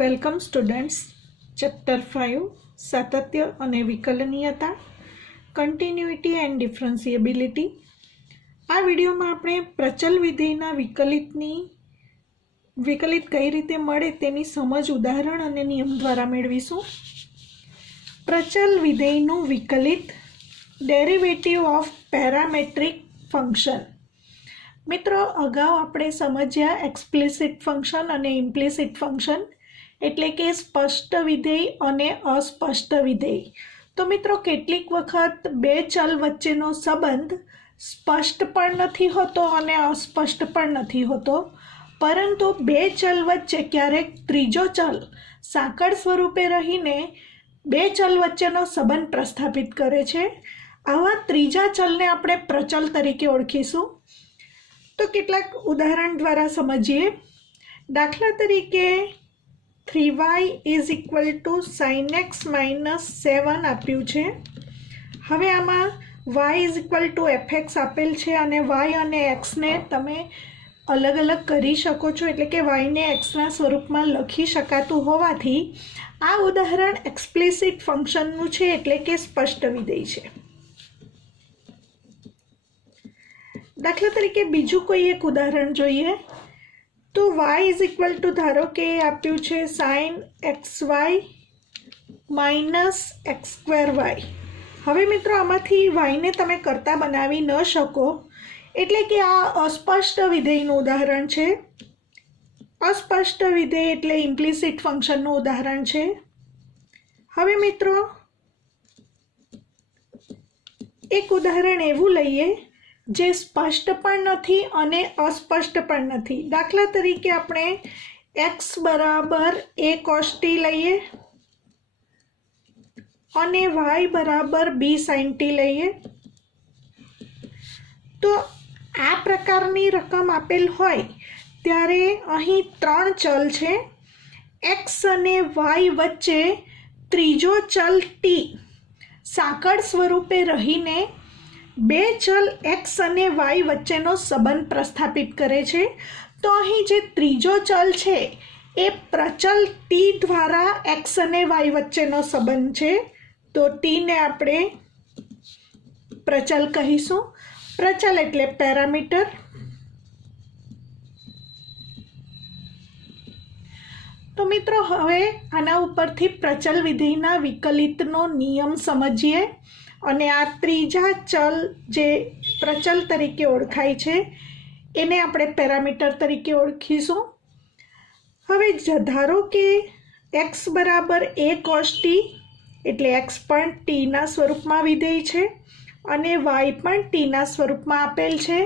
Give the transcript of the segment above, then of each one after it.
Welcome students. Chapter 5 સાતત્ય અને વિકલનીયતા, continuity and ડિફરન્સિએબિલિટી. આ વિડીયોમાં આપણે પ્રચલ વિધેયના વિકલિત કઈ રીતે મળે તેની સમજ ઉદાહરણ અને નિયમ દ્વારા મેળવીશું. પ્રચલ વિધેયનું વિકલિત, ડેરિવેટિવ ઓફ પેરામેટ્રિક ફંક્શન. મિત્રો, અગાઉ આપણે સમજ્યા એક્સપ્લિસિટ ફંક્શન અને ઇમ્પ્લિસિટ ફંક્શન, એટલે કે સ્પષ્ટ વિધેય અને અસ્પષ્ટ વિધેય. તો મિત્રો, કેટલીક વખત બે ચલ વચ્ચેનો સંબંધ સ્પષ્ટ પણ નથી હોતો અને અસ્પષ્ટ પણ નથી હોતો, પરંતુ બે ચલ વચ્ચે ક્યારેક ત્રીજો ચલ સાંકળ સ્વરૂપે રહીને બે ચલ વચ્ચેનો સંબંધ પ્રસ્થાપિત કરે છે. આવા ત્રીજા ચલને આપણે પ્રચલ તરીકે ઓળખીશું. તો કેટલાક ઉદાહરણ દ્વારા સમજીએ. દાખલા તરીકે 3y = sin x - 7 આપ્યું છે. હવે આમાં y = fx આપેલ છે અને y અને xને તમે અલગ અલગ કરી શકો છો, એટલે કે yને xના સ્વરૂપમાં લખી શકાતું હોવાથી આ ઉદાહરણ એક્સપ્લિસિટ ફંક્શનનું છે, એટલે કે સ્પષ્ટ વિધેય છે. દાખલા તરીકે બીજું કોઈ એક ઉદાહરણ જોઈએ. તો y = ધારો કે આપ્યું છે sin xy - x²y. હવે મિત્રો, આમાંથી yને તમે કરતા બનાવી ન શકો, એટલે કે આ અસ્પષ્ટ વિધેયનું ઉદાહરણ છે. અસ્પષ્ટ વિધેય એટલે ઇમ્પ્લિસિટ ફંક્શનનું ઉદાહરણ છે. હવે મિત્રો, એક ઉદાહરણ એવું લઈએ જે સ્પષ્ટ પણ નથી અને અસ્પષ્ટ પણ નથી. દાખલા તરીકે આપણે x = a cos t લઈએ અને y = b sin t લઈએ. તો આ પ્રકારની રકમ આપેલ હોય ત્યારે અહીં ત્રણ ચલ છે. x અને y વચ્ચે ત્રીજો ચલ t સાંકળ સ્વરૂપે રહીને બે ચલ x અને y વચ્ચેનો સંબંધ પ્રસ્થાપિત કરે છે. તો અહીં જે ત્રીજો ચલ છે એ પ્રચલ t દ્વારા x અને y વચ્ચેનો સંબંધ છે. તો t ને આપણે પ્રચલ કહીશું. પ્રચલ એટલે પેરામીટર. તો મિત્રો, હવે આના ઉપરથી પ્રચલ વિધેયના વિકલિતનો નિયમ સમજીએ અને આ ત્રીજા ચલ જે પ્રચલ તરીકે ઓળખાય છે એને આપણે પેરામીટર તરીકે ઓળખીશું. હવે ધારો કે x = a cos t, એટલે x પણ tના સ્વરૂપમાં વિધેય છે અને y પણ tના સ્વરૂપમાં આપેલ છે.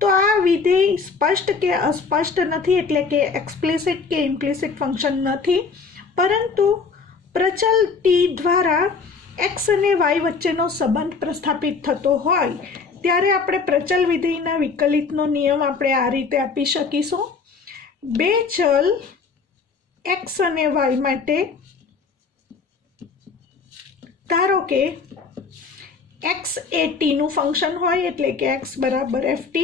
તો આ વિધેય સ્પષ્ટ કે અસ્પષ્ટ નથી, એટલે કે એક્સપ્લિસિટ કે ઇમ્પ્લિસિટ ફંક્શન નથી, પરંતુ પ્રચલ t દ્વારા x અને y વચ્ચેનો સંબંધ પ્રસ્થાપિત થતો હોય ત્યારે આપણે પ્રચલ વિધેયના વિકલિતનો નિયમ આપણે આ રીતે આપી શકીશું. બે ચલ x અને y માટે ધારો કે x એ t નું ફંક્શન હોય, એટલે કે x = ft,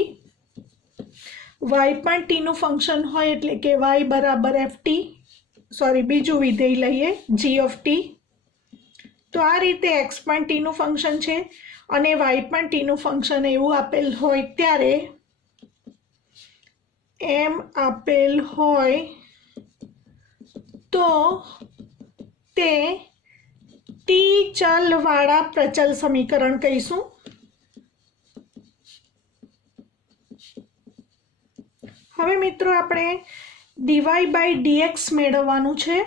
y પણ t નું ફંક્શન હોય, એટલે કે y = ft. બીજું વિધેય લઈએ g of t. તો આ રીતે x પણ t નું ફંક્શન છે અને y પણ t નું ફંક્શન એવું આપેલ હોય ત્યારે એમ આપેલ હોય તો તે t ચલ વાળા પ્રચલ સમીકરણ કહીશું. હવે મિત્રો, આપણે dy/dx મેળવવાનું છે.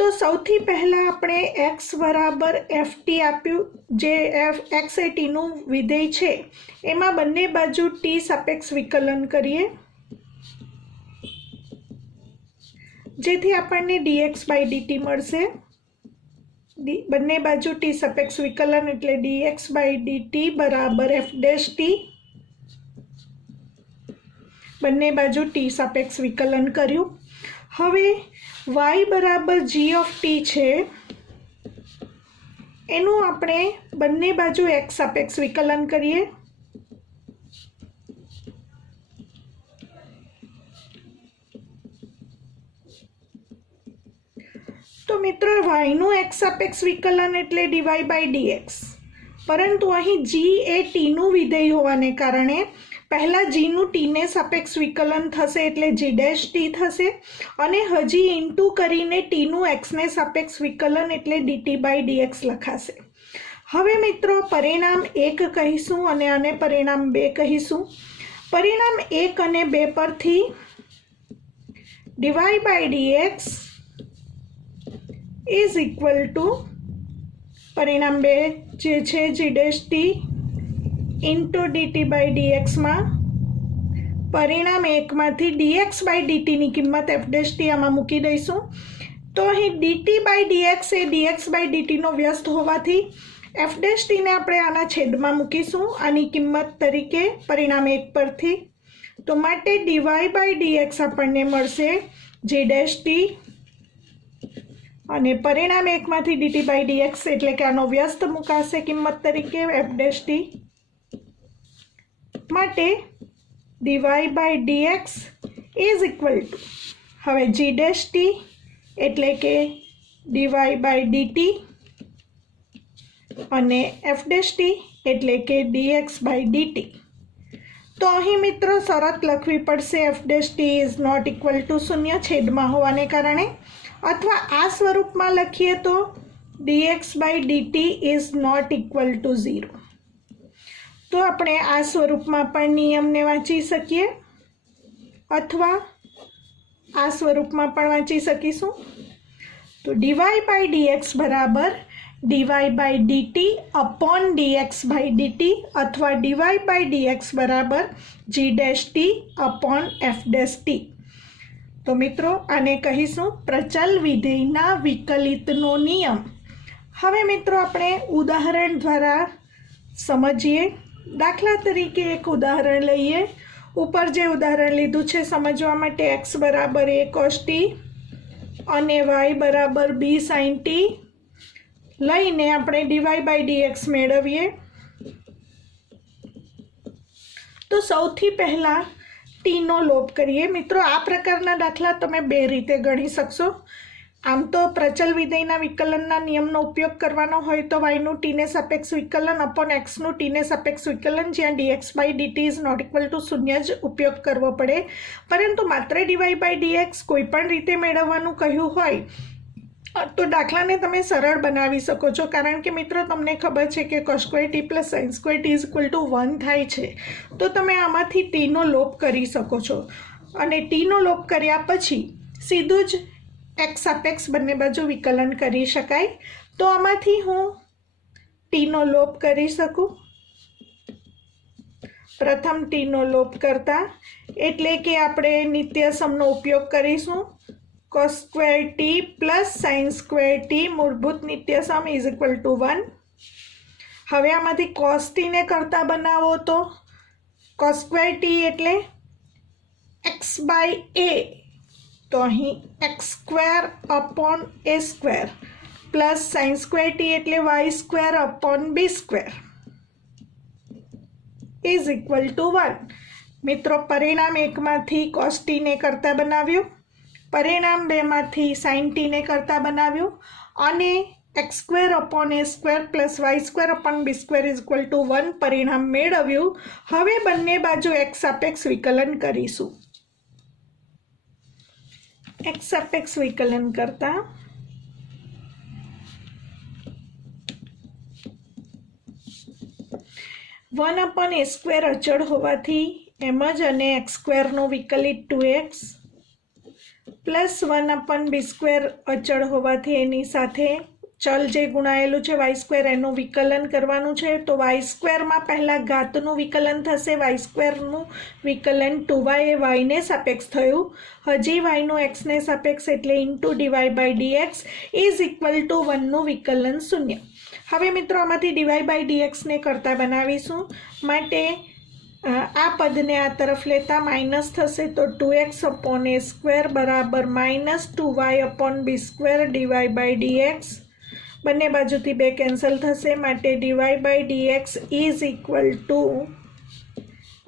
તો સૌથી પહેલા આપણે x = ft આપ્યું, જે x એ t નું વિધેય છે એમાં બંને બાજુ t સાપેક્ષ વિકલન કરીએ, જેથી આપણને dx/dt મળશે. બંને બાજુ t સાપેક્ષ વિકલન એટલે dx/dt = f'. બંને બાજુ t સાપેક્ષ વિકલન કર્યું. હવે y = g of t છે, એનું આપણે બંને બાજુ x સાપેક્ષ વિકલન કરીએ. तो मित्रों वायનું એક્સ સાપેક્ષ વિકલન એટલે ડીવાય બાય ડીએક્સ, પરંતુ અહીં g એ ટીનું વિધેય હોવાને કારણે પહેલાં જીનું ટીને સાપેક્ષ વિકલન થશે એટલે g ડેશ ટી થશે, અને હજી ઇન્ટુ કરીને ટીનું એક્સને સાપેક્ષ વિકલન એટલે dt બાય dx લખાશે। હવે મિત્રો પરિણામ 1 કહીશું અને આને પરિણામ 2 કહીશું। પરિણામ 1 અને 2 પરથી dy by dx is equal to परिणाम 2 જે છે g dash t into dt by dx માં પરિણામ 1 માંથી dx બાય dt ની કિંમત f ડેશ ટી આમાં મૂકી દઈશું। તો અહીં dt બાય dx એ dx બાય dt નો વ્યસ્ત હોવાથી f ડેશ ટી ને આપણે આના છેદમાં મૂકીશું આની કિંમત તરીકે પરિણામ 1 પરથી। તો માટે dy બાય dx આપણને મળશે g ડેશ ટી અને પરિણામ 1 માંથી dt બાય dx એટલે કે આનો વ્યસ્ત મુકાશે કિંમત તરીકે f ડેશ ટી। માટે dy by dx is equal to હવે g ડેશ ટી એટલે કે dy બાય dt અને f ડેશ ટી એટલે કે dx બાય dt। તો અહીં મિત્રો શરત લખવી પડશે f dash t is not equal to 0 છેદમાં હોવાને કારણે, अथवा आ स्वरूप में लखीए तो dx by dt is not equal to 0। तो अपने आ स्वरूप में पण नियम ने वाँची सकीए अथवा आ स्वरूप में पण वाँची सकीशुं। तो dy बाय dx बराबर dy by dt upon dx by dt अथवा dy बाय dx बराबर g dash t upon f dash t। तो मित्रों आने कहीशुं प्रचल विधेयना विकलितनो नियम। हवे मित्रों अपने उदाहरण द्वारा समझीए। दाखला तरीके एक उदाहरण लईए। ऊपर जे उदाहरण लीधुं छे समझवा माटे x बराबर a cos t अने y बराबर b sin t लईने आपणे dy बाय dx मेळवीए। तो सौथी पहला टी नो लोप करिए। मित्रों आ प्रकारना दाखला तमे बे रीते गणी शकशो। आम तो प्रचल विधेयना विकलनना नियमनो उपयोग करवानो होय तो y नु t ने सापेक्ष विकलन अपॉन x नु t ने सापेक्ष विकलन ज्यां dx by dt is not equal to 0 ज उपयोग करवो पड़े, परंतु मात्र dy बाय dx कोईपण रीते मेळववानुं कह्युं होय तो दाखलाने तमे सरळ बनावी शको छो। कारण के मित्रों तमने खबर है कि cos square t plus sin square t is equal to 1 थाय छे। तो तमे आमांथी t नो लोप करी शको छो अने t नो लोप कर्या पछी सीधुं ज x सापेक्ष बंने बाजु विकलन करी शकाय। तो आमांथी हूँ t नो लोप करी शकूँ। प्रथम t नो लोप करता एटले के आपणे नित्यसमनो उपयोग करीशुं। cos square t plus sin square T मूलभूत नित्यसम इज इक्वल टू 1। हवे आमांथी cos t ने करता बनावो तो cos स्क्वेर टी एटले x बाय a, तो अहीं x square upon a square plus sin square t एटले y square upon b square is equal to 1। मित्रों परिणाम 1 मांथी cos t ने करता बनाव्यो, परिणाम 2 मांथी sin t ने करता बनाव्यो अने x square upon a square plus y square upon b square is equal to 1 परिणाम मेळव्युं। हवे बंने बाजु एक्स सापेक्ष विकलन करीशुं। एक्स सापेक्ष विकलन करता वन अपॉन ए स्क्वेर अचळ होवाथी एम ज अने एक्स स्क्वेर नो विकलित 2x plus 1 upon b square अचळ होवाथी एनी साथे चल जे गुणायेलुं छे वाय स्क्वेर एनुं विकलन करवानुं छे। तो वाय स्क्वेर में पहला घातनुं विकलन थशे, वाय स्क्वेरनुं विकलन 2y ए वाय ने सापेक्ष थयुं, हजी वाय नुं एक्स ने सापेक्ष एटले into dy by dx is equal to 1 नुं विकलन 0। हवे मित्रों आमांथी dy बाय dx ने करता बनावीशुं। माटे आ पद ने आ तरफ लेता माइनस थशे तो 2x अपॉन ए स्क्वेर बराबर minus 2y upon b square dy by dx। बंने बाजुथी 2 केन्सल थशे माटे dy by dx is equal to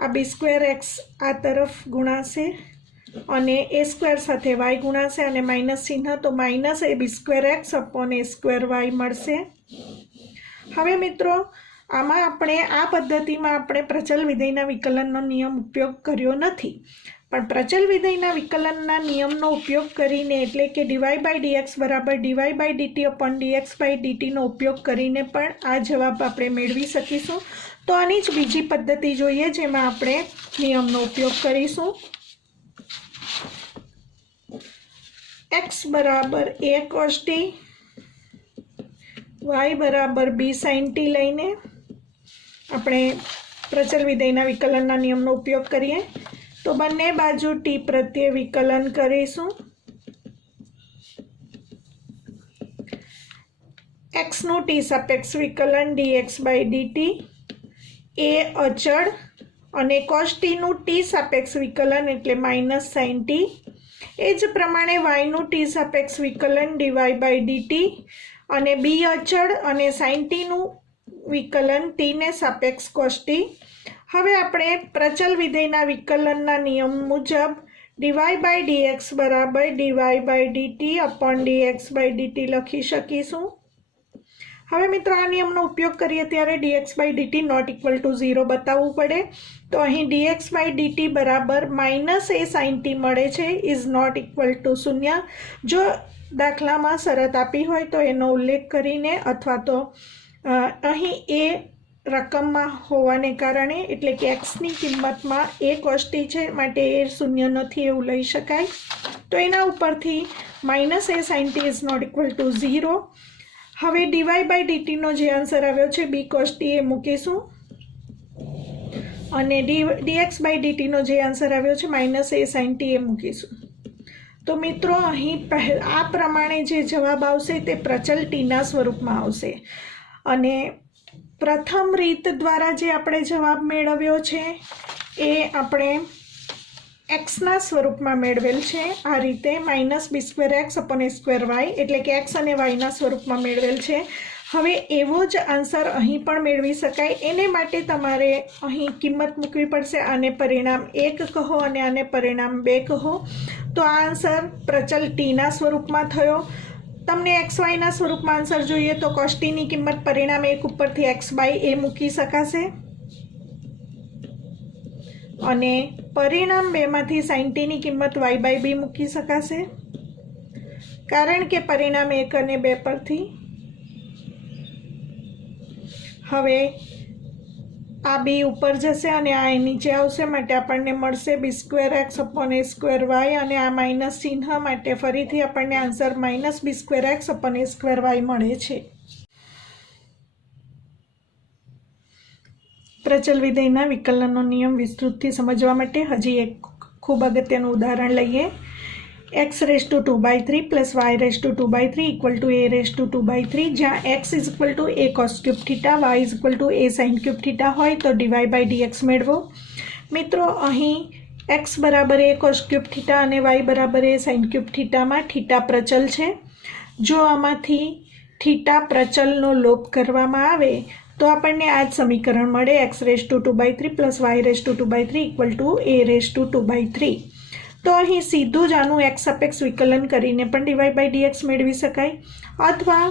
आ बी स्क्वेर एक्स आ तरफ गुणाशे અને એ સ્ક્વેર સાથે વાય ગુણાશે અને માઇનસ ચિહ્ન તો માઇનસ એ બી સ્ક્વેર એક્સ અપોન એ સ્ક્વેર વાય મળશે. હવે મિત્રો આમાં આપણે આ પદ્ધતિમાં આપણે પ્રચલ વિધેયના વિકલનનો નિયમ ઉપયોગ કર્યો નથી, પણ પ્રચલ વિધેયના વિકલનના નિયમનો ઉપયોગ કરીને એટલે કે ડીવાય બાય ડીએક્સ બરાબર dy by dt upon dx by ડીટીનો ઉપયોગ કરીને પણ આ જવાબ આપણે મેળવી શકીશું. તો આની જ બીજી પદ્ધતિ જોઈએ જેમાં આપણે નિયમનો ઉપયોગ કરીશું. x બરાબર a cos t y બરાબર b sin t લઈને આપણે પ્રચલ વિધેયના વિકલનના નિયમનો ઉપયોગ કરીએ તો બંને બાજુ t પ્રત્યે વિકલન કરીશું. x નું t સાપેક્ષ વિકલન dx બાય dt, એ અચળ અને cos t નું t સાપેક્ષ વિકલન એટલે માઇનસ sin t. એ જ પ્રમાણે y નું t સાપેક્ષ વિકલન dy બાય dt અને b અચળ અને sin t નું વિકલન t ને સાપેક્ષ cos t. હવે આપણે પ્રચલ વિધેયના વિકલનના નિયમ મુજબ dy બાય dx બરાબર dy by dt upon dx by dt લખી શકીશું. હવે મિત્રો આ નિયમનો ઉપયોગ કરીએ ત્યારે dx by dt not equal to 0 બતાવવું પડે. તો અહીં dx બાય dt બરાબર માઇનસ એ સાઇન ટી મળે છે ઇઝ નોટ ઇક્વલ ટુ 0. જો દાખલામાં શરત આપી હોય તો એનો ઉલ્લેખ કરીને અથવા તો અહીં એ રકમમાં હોવાને કારણે એટલે કે એક્સની કિંમતમાં એ cos t છે માટે એ 0 નથી એવું લઈ શકાય. તો એના ઉપરથી minus a sine t is not equal to 0. હવે dy બાય ડીટીનો જે આન્સર આવ્યો છે b cos t એ મૂકીશું અને dx બાય ડીટીનો જે આન્સર આવ્યો છે માઇનસ એ સાઇન ટી એ મૂકીશું. તો મિત્રો અહીં આ પ્રમાણે જે જવાબ આવશે તે પ્રચલ ટીના સ્વરૂપમાં આવશે અને પ્રથમ રીત દ્વારા જે આપણે જવાબ મેળવ્યો છે એ આપણે એક્સના સ્વરૂપમાં મેળવેલ છે. આ રીતે માઇનસ બી સ્ક્વેર એક્સ અપોન એ સ્ક્વેર વાય એટલે કે એક્સ અને વાયના સ્વરૂપમાં મેળવેલ છે. હવે એવો જ આન્સર અહીં પણ મેળવી શકાય. એને માટે તમારે અહીં કિંમત મૂકવી પડશે. આને પરિણામ 1 કહો અને આને પરિણામ 2 કહો. તો આ આન્સર પ્રચલ ટીના સ્વરૂપમાં થયો. તમને એક્સ વાયના સ્વરૂપમાં આન્સર જોઈએ તો cos t ની કિંમત પરિણામ 1 ઉપરથી એક્સ બાય એ મૂકી શકાશે અને પરિણામ 2 માંથી sin t ની કિંમત y બાય b મૂકી શકાશે કારણ કે પરિણામ 1 અને 2 પરથી. હવે આ b ઉપર જશે અને આ નીચે આવશે માટે આપણને મળશે બી સ્ક્વેર એક્સ અપોન એ સ્ક્વેર વાય અને આ માઇનસ ચિહ્ન માટે ફરીથી આપણને આન્સર માઇનસ બી સ્ક્વેર એક્સ અપોન એ સ્ક્વેર વાય મળે છે. પ્રચલ વિધેયના વિકલનનો નિયમ વિસ્તૃતથી સમજવા માટે હજી એક ખૂબ અગત્યનું ઉદાહરણ લઈએ. x raise to 2/3 plus y raise to 2/3 equal to a raise to 2/3 જ્યાં x is equal to a cos cube theta y is equal to a sin cube theta હોય તો dy બાય dx મેળવો. મિત્રો અહીં x બરાબર a cos cube theta અને y બરાબર a sin cube થીટામાં theta પ્રચલ છે. જો આમાંથી થીટા પ્રચલનો લોપ કરવામાં આવે તો આપણને આ જ સમીકરણ મળે x raise to 2/3 plus y raise to 2/3 equal to a raise to 2/3. તો અહીં સીધું જ આનું x સાપેક્ષ વિકલન કરીને પણ dy બાય dx મેળવી શકાય અથવા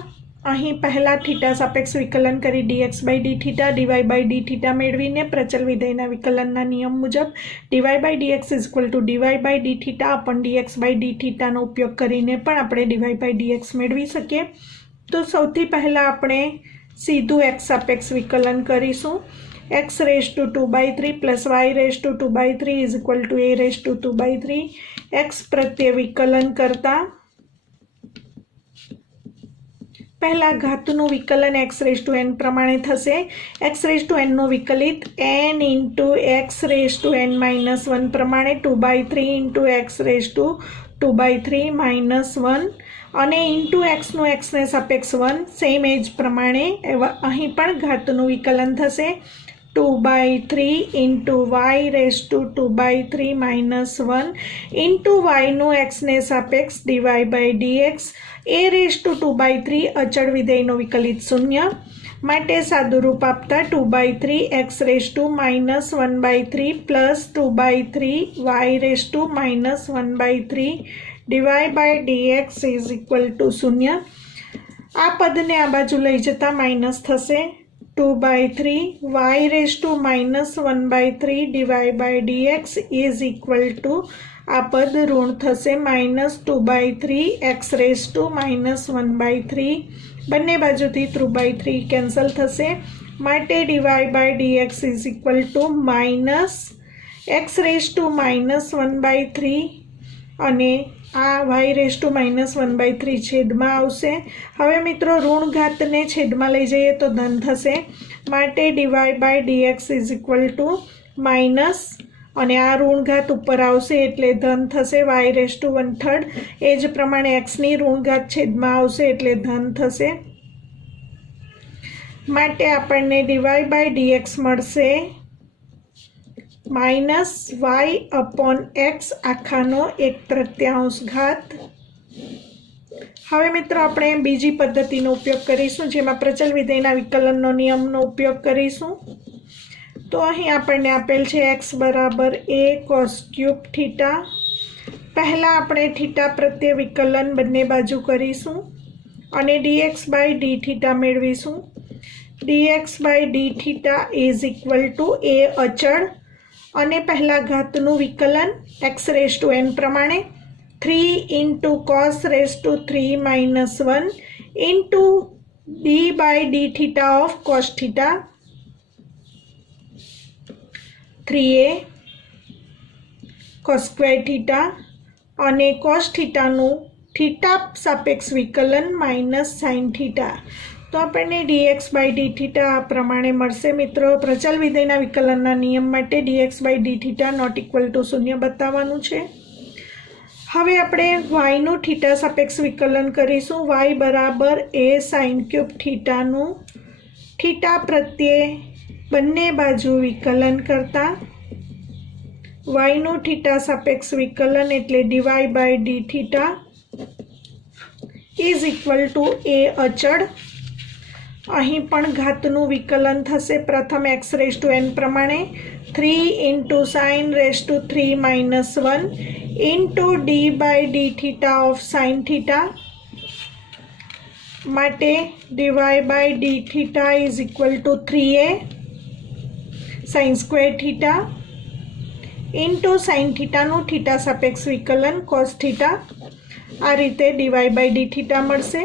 અહીં પહેલાં થીટા સાપેક્ષ વિકલન કરી dx by d theta dy by d theta મેળવીને પ્રચલ વિધેયના વિકલનના નિયમ મુજબ dy by dx is equal to dy by d theta upon dx by d થીટાનો ઉપયોગ કરીને પણ આપણે dy બાય dx મેળવી શકીએ. તો સૌથી પહેલાં આપણે સીધું x સાપેક્ષ વિકલન કરીશું. x raise to 2/3 plus y raise to 2/3 is equal to a raise to 2/3 x પ્રત્યે વિકલન કરતા પહેલા ઘાતનું વિકલન x રેઝ ટુ n પ્રમાણે થશે. x રેઝ ટુ n નો વિકલિત n into x raise to n minus 1 પ્રમાણે 2/3 into x raise to 2/3 minus 1 અને ઇન્ટુ એક્સનું એક્સને સાપેક્ષ 1 સેમ એ જ પ્રમાણે અહીં પણ ઘાતનું વિકલન થશે 2/3 into y raise to 2/3 minus 1 into વાયનું એક્સને સાપેક્ષ dy by dx a raise to 2/3 અચળ વિધેયનો વિકલિત 0 માટે સાદુરૂપ આપતા 2/3 x raise to minus 1/3 plus 2/3 y raise to minus 1/3 DY by dx is equal to 0. આ પદને આ બાજુ લઈ જતા માઇનસ થશે. 2/3 y raise to minus 1/3 DY by dx is equal to આ પદ ઋણ થશે minus 2/3 x raise to minus 1/3. બંને બાજુથી 2/3 કેન્સલ થશે માટે dy by dx is equal to minus x raise to minus 1/3 અને આ y રેઝ ટુ માઇનસ 1/3 છેદમાં આવશે. હવે મિત્રો ઋણ ઘાતને છેદમાં લઈ જઈએ તો ધન થશે માટે dy by dx is equal to minus અને આ ઋણ ઘાત ઉપર આવશે એટલે ધન થશે y રેઝ ટુ 1/3. એ જ પ્રમાણે xની ઋણ ઘાત છેદમાં આવશે એટલે ધન થશે માટે આપણને ડીવાય બાય dx મળશે માઇનસ y અપોન x આખાનો 1/3 ઘાત. હવે મિત્રો આપણે બીજી પદ્ધતિનો ઉપયોગ કરીશું જેમાં પ્રચલ વિધેયના વિકલનનો નિયમનો ઉપયોગ કરીશું. તો અહીં આપણને આપેલ છે x બરાબર a cos ક્યુબ થીટા. પહેલાં આપણે થીટા પ્રત્યે વિકલન બંને બાજુ કરીશું અને dx બાય d થીટા મેળવીશું. dx by d theta is equal to a અચળ અને પહેલા ઘાતનું વિકલન x રેઝ ટુ n પ્રમાણે 3 into cos raise to 3 minus 1 into d by d theta of cos theta 3a cos square theta અને cos થીટાનું theta સાપેક્ષ વિકલન minus sine theta. તો આપણને dx બાય d થીટા આ પ્રમાણે મળશે. મિત્રો પ્રચલ વિધેયના વિકલનના નિયમ માટે dx by d theta not equal to 0 બતાવવાનું છે. હવે આપણે yનું થીટા સાપેક્ષ વિકલન કરીશું. y બરાબર a સાઇન ક્યુબ થીટાનું થીટા પ્રત્યે બંને બાજુ વિકલન કરતા yનું થીટા સાપેક્ષ વિકલન એટલે dy by d theta is equal to a અચળ. અહીં પણ ઘાતનું વિકલન થશે. પ્રથમ x રેઝ ટુ n પ્રમાણે 3 into sine raise to 3 minus 1 into d by d theta of sine theta માટે dy by d theta is equal to 3a sine square theta into sine થીટાનું થીટા સાપેક્ષ વિકલન cos theta. આ રીતે DY by d theta મળશે.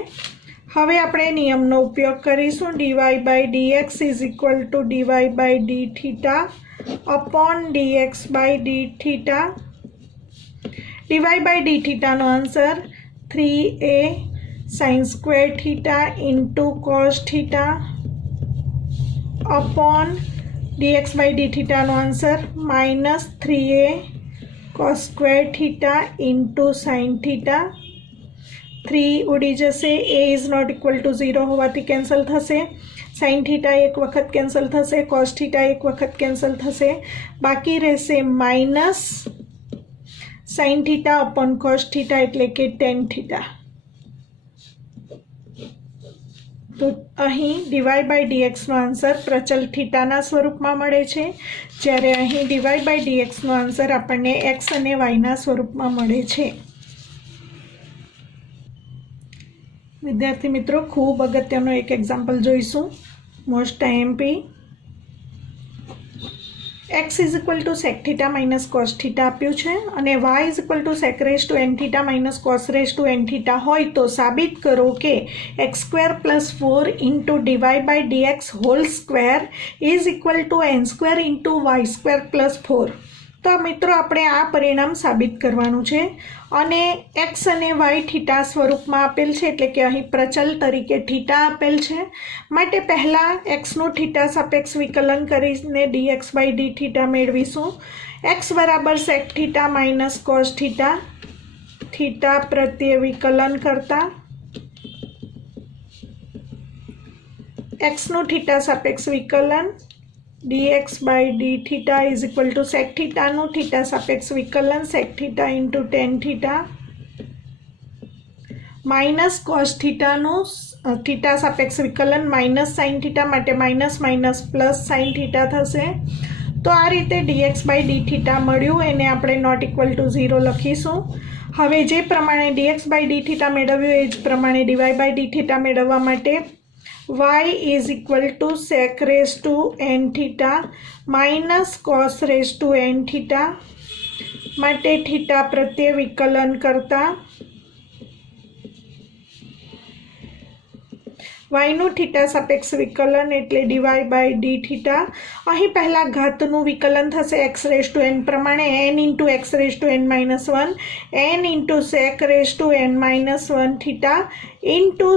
હવે આપણે નિયમનો ઉપયોગ કરીશું. Dy by dx is equal to dy by d theta upon dx by d theta. Dy by d થીટાનો answer 3a sine square theta into cos theta upon dx by d થીટાનો answer minus 3a cos square theta into sine theta. 3 ઉડી જશે. a is not equal to 0 હોવાથી cancel થશે. Sine theta એક વખત cancel થશે. Cos theta એક વખત કેન્સલ થશે. બાકી રહેશે minus sine theta upon cos theta એટલે કે ટેન થીટા. તો અહીં ડીવાય બાય dxનો આન્સર પ્રચલ થીટાના સ્વરૂપમાં મળે છે જ્યારે અહીં ડીવાય બાય dxનો આન્સર આપણને x અને yના સ્વરૂપમાં મળે છે. વિદ્યાર્થી મિત્રો ખૂબ અગત્યનો એક એક્ઝામ્પલ જોઈશું. Most IMP. x is equal to sec theta minus cos theta આપ્યું છે અને y is equal to sec raise to n theta minus cos raise to n theta હોય તો સાબિત કરો કે x square plus 4 into dy by dx whole square is equal to n square into y square plus 4. તો મિત્રો આપણે આ પરિણામ સાબિત કરવાનું છે અને x અને y થીટા સ્વરૂપમાં આપેલ છે એટલે કે અહીં પ્રચલ તરીકે થીટા આપેલ છે માટે પહેલાં xનું થીટા સાપેક્ષ વિકલન કરીને dx બાય d થીટા મેળવીશું. x બરાબર sec theta minus cos theta. Theta પ્રત્યે વિકલન કરતા xનું થીટા સાપેક્ષ વિકલન dx by d theta is equal to sec થીટાનું થીટા સાપેક્ષ વિકલન sec theta into tan theta minus cos થીટાનું થીટા સાપેક્ષ વિકલન માઇનસ સાઇન થીટા માટે minus minus plus sine theta થશે. તો આ રીતે dx બાય ડી થીટા મળ્યું, એને આપણે નોટ ઇક્વલ ટુ 0 લખીશું. હવે જે પ્રમાણે dx બાય ડી થીટા મેળવ્યું એ જ પ્રમાણે dy બાય ડી થીટા મેળવવા માટે y is equal to sec raise to n theta minus cos raise to n theta માટે થીટા પ્રત્યે વિકલન કરતા વાયનું થીટા સાપેક્ષ વિકલન એટલે dy બાય ડી થીટા. અહીં પહેલાં ઘાતનું વિકલન થશે એક્સ રેઝ ટુ એન પ્રમાણે n into x raise to n minus 1 n into sec raise to n minus 1 theta into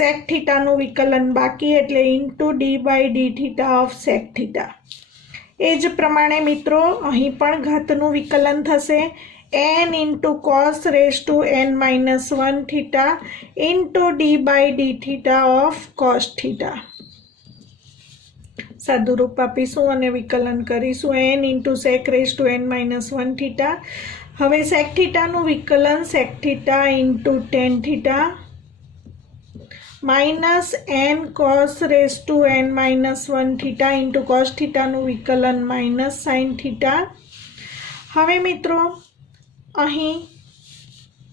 sec થીટાનું વિકલન બાકી એટલે into d by d theta of sec theta. એ જ પ્રમાણે મિત્રો અહીં પણ ઘાતનું વિકલન થશે n into cos raise to n minus 1 theta into d by d theta of cos theta. સાદુરૂપ આપીશું અને વિકલન કરીશું n into sec raise to n minus 1 theta. હવે સેક થીટાનું વિકલન sec theta into tan theta minus n cos raise to n minus 1 theta into cos થીટાનું વિકલન માઇનસ સાઇન થીટા. હવે મિત્રો અહીં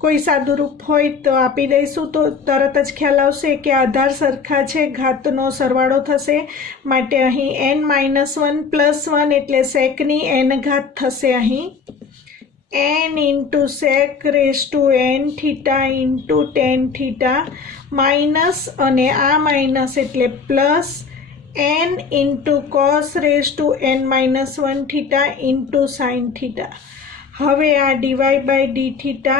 કોઈ સાદુરૂપ હોય તો આપી દઈશું તો તરત જ ખ્યાલ આવશે કે આધાર સરખા છે, ઘાતનો સરવાળો થશે માટે અહીં n માઇનસ 1 પ્લસ 1 એટલે સેકની n ઘાત થશે. અહીં n into sec raise to n theta into tan theta minus અને આ માઇનસ એટલે plus n into cos raise to n minus 1 theta into sine theta. હવે આ dy બાય ડી થીટા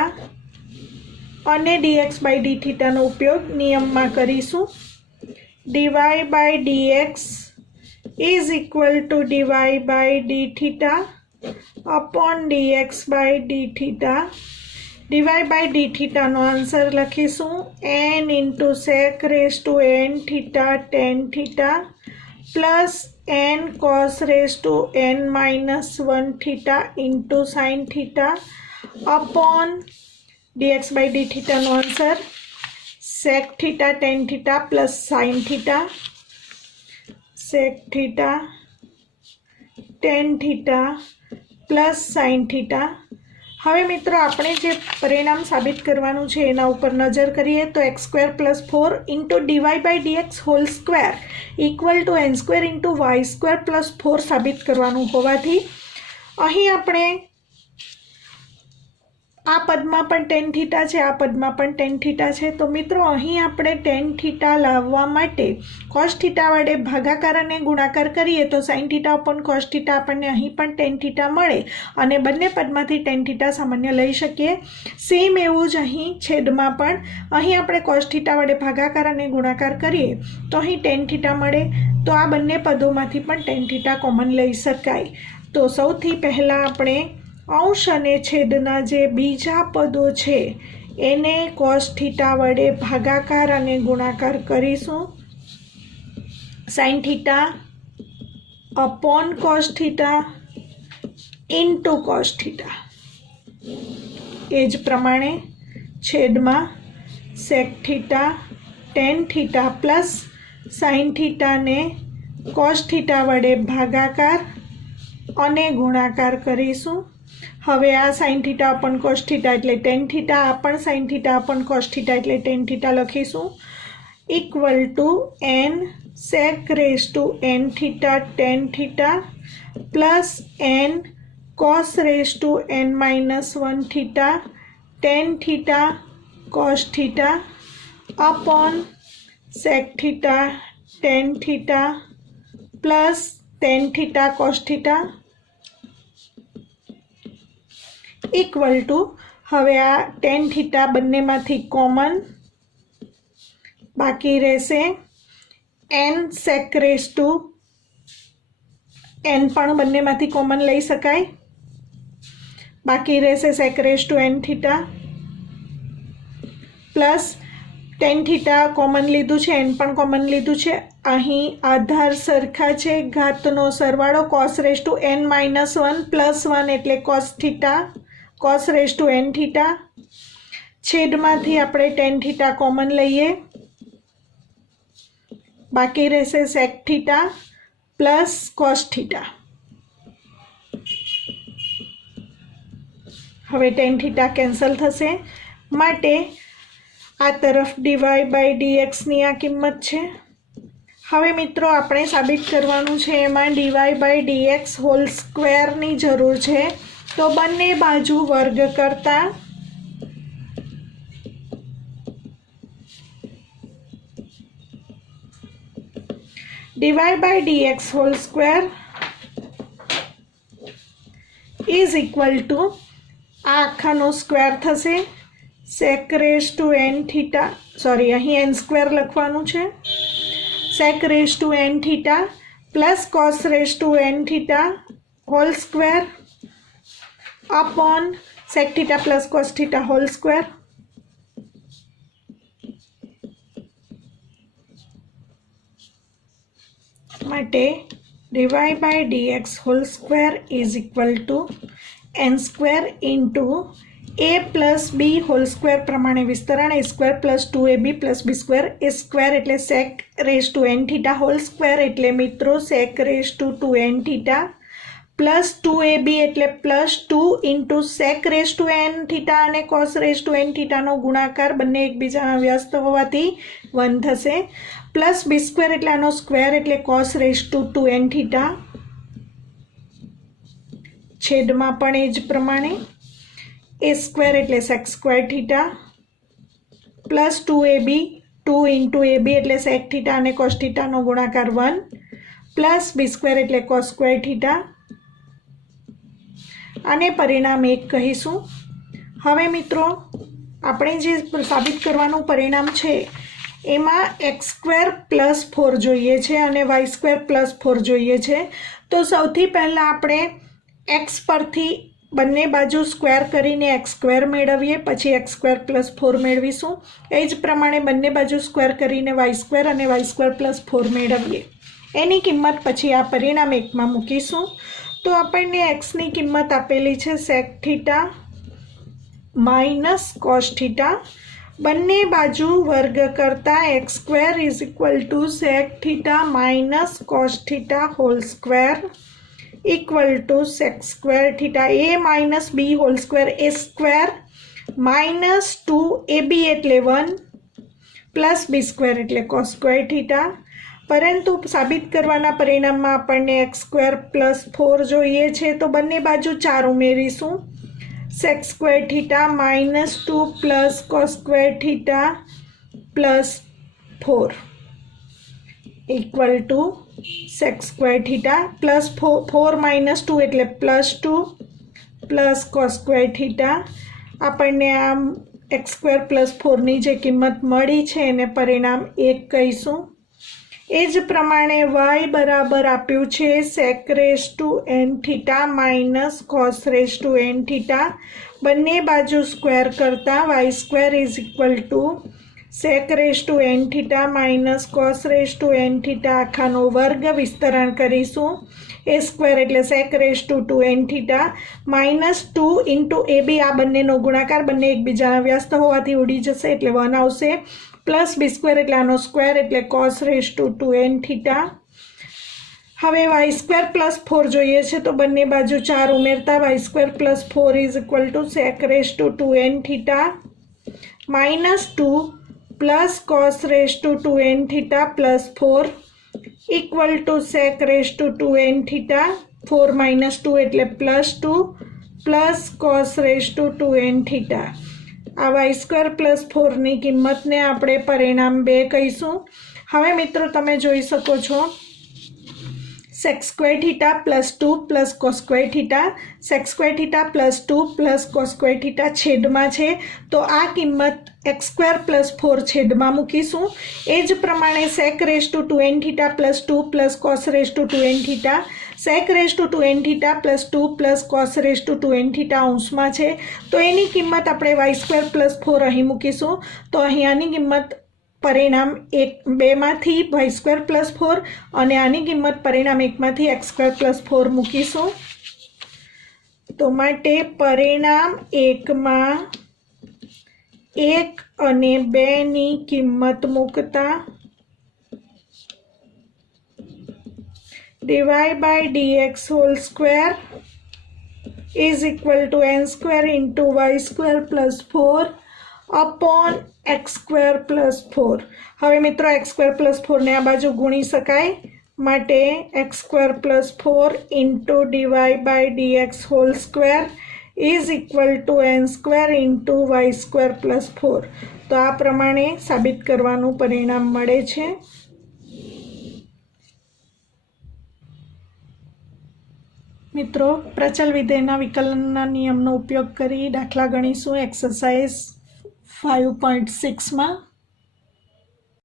અને dx બાય ડી થીટાનો ઉપયોગ નિયમમાં કરીશું. dy by dx is equal to dy by d theta upon dx by d theta. dy by d થીટાનો answer લખીશું n into sec raise to n theta tan theta plus n cos raise to n minus 1 theta into sine theta upon dx by d થીટાનો answer sec theta tan theta plus sine theta sec theta tan theta plus sine theta. હવે મિત્રો આપણે જે પરિણામ સાબિત કરવાનું છે એના ઉપર નજર કરીએ તો x² plus 4 into dy by dx whole square equal to n² into y² plus 4 સાબિત કરવાનું હોવાથી અહીં આપણે આ પદમાં પણ ટેન થીટા છે, આ પદમાં પણ ટેન થીટા છે. તો મિત્રો અહીં આપણે ટેન થીટા લાવવા માટે કોસ થીટા વડે ભાગાકાર અને ગુણાકાર કરીએ તો sign theta upon cos theta આપણને અહીં પણ ટેન થીટા મળે અને બંને પદમાંથી ટેન થીટા સામાન્ય લઈ શકીએ. સેમ એવું જ અહીં છેદમાં પણ અહીં આપણે કોસ થીટા વડે ભાગાકાર અને ગુણાકાર કરીએ તો અહીં ટેન થીટા મળે, તો આ બંને પદોમાંથી પણ ટેન થીટા કોમન લઈ શકાય. તો સૌથી પહેલાં આપણે અંશ અને છેદના જે બીજા પદો છે એને કોસ થીટા વડે ભાગાકાર અને ગુણાકાર કરીશું. Sine theta upon cos theta into cos theta. એ જ પ્રમાણે છેદમાં sec theta tan theta plus sine થીટાને કોસ થીટા વડે ભાગાકાર અને ગુણાકાર કરીશું. હવે આ sine theta upon cos theta એટલે ટેન થીટા, આ પણ sine theta upon cos theta એટલે ટેન થીટા લખીશું equal to n sec raise to n theta tan theta plus n cos raise to n minus 1 theta tan theta cos theta upon sec theta tan theta plus tan theta cos theta equal to હવે આ tan theta બંનેમાંથી common બાકી રહેશે n sec raise to n પણ બંનેમાંથી common લઈ શકાય, બાકી રહેશે sec raise to n theta plus tan theta common લીધું છે, n પણ કોમન લીધું છે. અહીં આધાર સરખા છે, ઘાતનો સરવાળો cos raise to n minus 1 plus 1 એટલે cos theta cos raise to n theta છેદમાંથી આપણે ટેન થીટા કોમન લઈએ, બાકી રહેશે sec theta plus cos theta. હવે ટેન થીટા કેન્સલ થશે, માટે આ તરફ ડીવાય બાય ડીએક્સની આ કિંમત છે. હવે મિત્રો આપણે સાબિત કરવાનું છે, એમાં ડીવાય બાય ડીએક્સ હોલ સ્ક્વેરની જરૂર છે. તો બંને બાજુ વર્ગ કરતા d y by d x whole square is equal to આ આખાનો સ્ક્વેર થશે, sec raise to n theta, sorry અહીં એન સ્ક્વેર લખવાનું છે, sec raise to n theta plus cos raise to n theta whole square upon sec theta plus cos theta whole square. माटे dy by dx whole square is equal to n square into a plus b whole square प्रमाणे विस्तरण a square plus 2ab plus b square a square एटले sec raise to n theta whole square एटले मित्रों sec raise to 2n theta plus 2ab एटले plus 2 into sec raise to n theta और cos raise to n theta नो गुणाकार बने एकबीजाना व्यस्त होवाथी 1 थशे, प्लस बी स्क्वेर एटले आनो स्क्वेर एटले cos raise to 2n theta छेदमां पण एज प्रमाणे ए स्क्वेर एटले sec square theta plus 2ab 2 into ab एटले सेक थीटा और कॉस थीटा नो गुणाकार 1 प्लस बी स्क्वेर एटले कॉस स्क्वेर थीटा आने परिणाम 1 कहीशुं. हवे मित्रों आपणे जे साबित करवानुं परिणाम छे एमां एक्स स्क्वेर प्लस 4 जोईए छे अने वाय स्क्वेर प्लस 4 जोईए छे. तो सौथी पहला आपणे एक्स परथी बंने बाजू स्क्वेर करीने एक्स स्क्वेर मेळवीए, पछी एक्स स्क्वेर प्लस 4 मेळवीशुं. ए ज प्रमाणे बंने बाजू स्क्वेर करीने वाय स्क्वेर अने वाय स्क्वेर प्लस 4 मेळवीए. एनी किंमत पछी आ परिणाम 1 मां मूकीशुं. तो आपने एक्स की किंमत आपेली है sec theta minus cos theta, बंने बाजू वर्ग करता x square is equal to sec theta minus cos theta whole square equal to sec square theta a minus b whole square a square minus 2ab एटले 1 plus b square एटले cos square theta. परंतु साबित करवाना परिणाम में आपने x square plus 4 जोईए छे, तो बंने बाजू 4 उमेरीशुं. Sec square theta minus 2 plus cos square theta plus 4 equal to sec square theta plus 4 minus 2 एटले plus 2 plus cos square theta. आपने आ एक्स स्क्वेर प्लस 4 नी जे किंमत मळी छे एने परिणाम 1 कहीशुं. एज प्रमाणे y बराबर आप्युं छे sec raise to n theta minus cos raise to n theta, बंने बाजू स्क्वेर करता y square is equal to sec raise to n theta minus cos raise to n theta आखानो वर्ग विस्तरण करीशुं. ए स्क्वेर एटले sec raise to 2n theta minus 2 into a b आ बंनेनो गुणाकार बंने एकबीजाना व्यस्त होवाथी उडी जशे एटले 1 आवशे, प्लस बी स्क्वेर एटले आनो स्क्वेर एटले cos raise to 2n theta. हवे वाय स्क्वेर प्लस 4 जोईए छे, तो बंने बाजू 4 उमेरता y square plus 4 is equal to sec raise to 2n theta minus 2 plus cos raise to 2n theta plus 4 equal to sec raise to 2n theta 4 minus 2 एटले plus 2 plus cos raise to 2n theta. आ y square plus 4 नी किंमत ने आपणे परिणाम 2 कहीशुं. हवे मित्रों तमे जोई शको छो sec square theta plus 2 plus cos square theta, sec square theta plus 2 plus cos square theta छेदमां छे, तो आ किंमत एक्स स्क्वेर प्लस 4 छेदमां मूकीशुं. एज प्रमाणे sec raise to 2n theta plus 2 plus cos raise to 2n theta, sec raise to 2n theta plus 2 plus cos raise to 2n theta अंशमां छे, तो एनी किंमत आपणे वाय स्क्वेर प्लस 4 अहीं मूकीशुं. तो अहीं आनी किंमत परिणाम 2 मांथी वाय स्क्वेर प्लस 4 अने आनी किंमत परिणाम 1 मांथी एक्स स्क्वेर प्लस 4 मूकीशुं. तो माटे परिणाम 1 मां 1 અને 2 ની કિંમત મૂકતા dy by dx whole square is equal to n square into y square plus 4 upon x square plus 4. હવે મિત્રો x square plus 4 ને આ બાજુ ગુણી શકાય માટે x square plus 4 into dy by dx whole square is equal to n square into y square plus 4. તો આ પ્રમાણે સાબિત કરવાનું પરિણામ મળે છે. મિત્રો પ્રચલ વિધેયના વિકલનના નિયમનો ઉપયોગ કરી દાખલા ગણીશું એક્સરસાઇઝ 5.6માં.